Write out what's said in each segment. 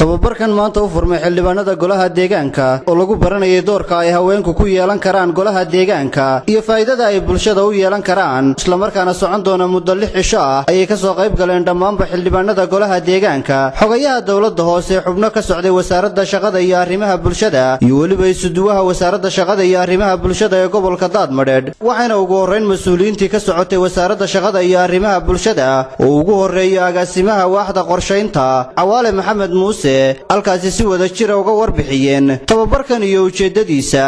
tababarkan maanta u furmay xildhibaanada golaha deegaanka oo lagu baranayay doorka ay haweenku ku yeelan karaan golaha deegaanka iyo faa'iidada ay bulshada u yeelan karaan isla markaana socon doona muddo 6 cisho ah ayay ka soo qayb galeen dhammaanba xildhibaanada golaha deegaanka xogayaha dawladda hoose xubno ka socday wasaaradda shaqada iyo arrimaha bulshada iyo waliba isuduwaha wasaaradda shaqada iyo arrimaha bulshada ee gobolka Daadmadheedh waxayna ugu horeyn mas'uuliyiintii ka socotay wasaaradda shaqada iyo arrimaha bulshada oo ugu horeeyay agaasimaha waaxda qorsheynta Cawaale Maxamed Muuse halkaasi si wada jir uga warbixiyeen tababarkan iyo ujeedadiisa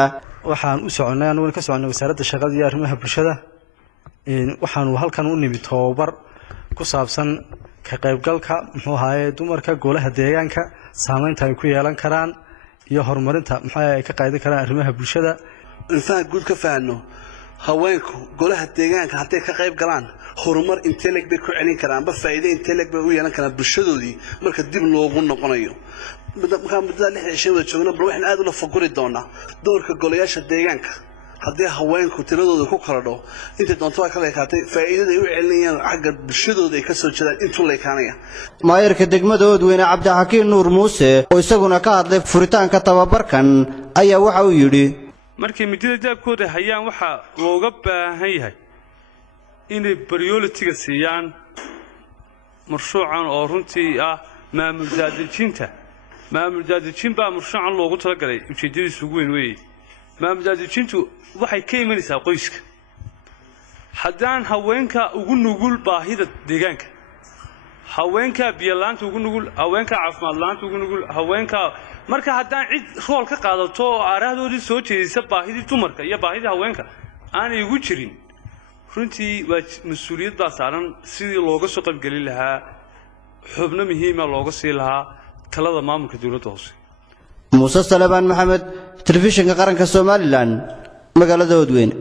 waxaan u soconay anigu ka soconay wasaaradda shaqada iyo arrimaha bulshada waxaan halkan u nimid tababar ku saabsan ka qaybgalka dumarka golaha deegaanka saameynta ay ku yeelan karaan iyo horumarinta ay ka qayb karaan arrimaha bulshada intaan guud ka faano haweenku golaha deegaanka haday ka qayb galaan horumar inteleg bay ku celin karaan ba faa'iido inteleg bay u yeelan karaan bulshadoodii marka dib loogu noqonayo marka muddo 6 cisho wada joogna bal waxaan aad u la fakuri doonaa doorka golayaasha deegaanka haddii haweenku tiradooda ku korodho inta doonto ay kala qaatay faa'iidada ay u celinayaan xagga bulshadooda ay ka soo jeedaan intuu leekaanaya maayirka degmada Oodweyne Cabdixakiin Nuur Muuse oo isaguna ka hadlay furitaanka tababarkan ayaa waxa uu yiri markii midida daabkooda hayaan waxa looga baahan yahay inay priority-ga siiyaan mashruucan oo runtii ah maamul daadejin baa mashruucan loogu talagalay ujeedadiisu ugu weyn weeye maamul daadejintu waxay ka imanaysaa qoyska haddaan haweenka ugu nugul baahida deegaanka haweenka biyo la'aanta ugu nugul haweenka caafimaad la'aanta ugu nugul haweenka marka haddaan cid rool ka qaadato oo aaraahdoodii soo jeedisa baahidii dumarka iyo baahidii haweenka aanay ugu jirin runtii waa mas'uuliyad baa saaran sidii looga soo qaybgelin lahaa xubno muhiima looga sii lahaa talada maamulka dawladda hoose Muuse Salebaan Maxamed telefishinka qaranka Soomaaliland magaalada Oodweyne.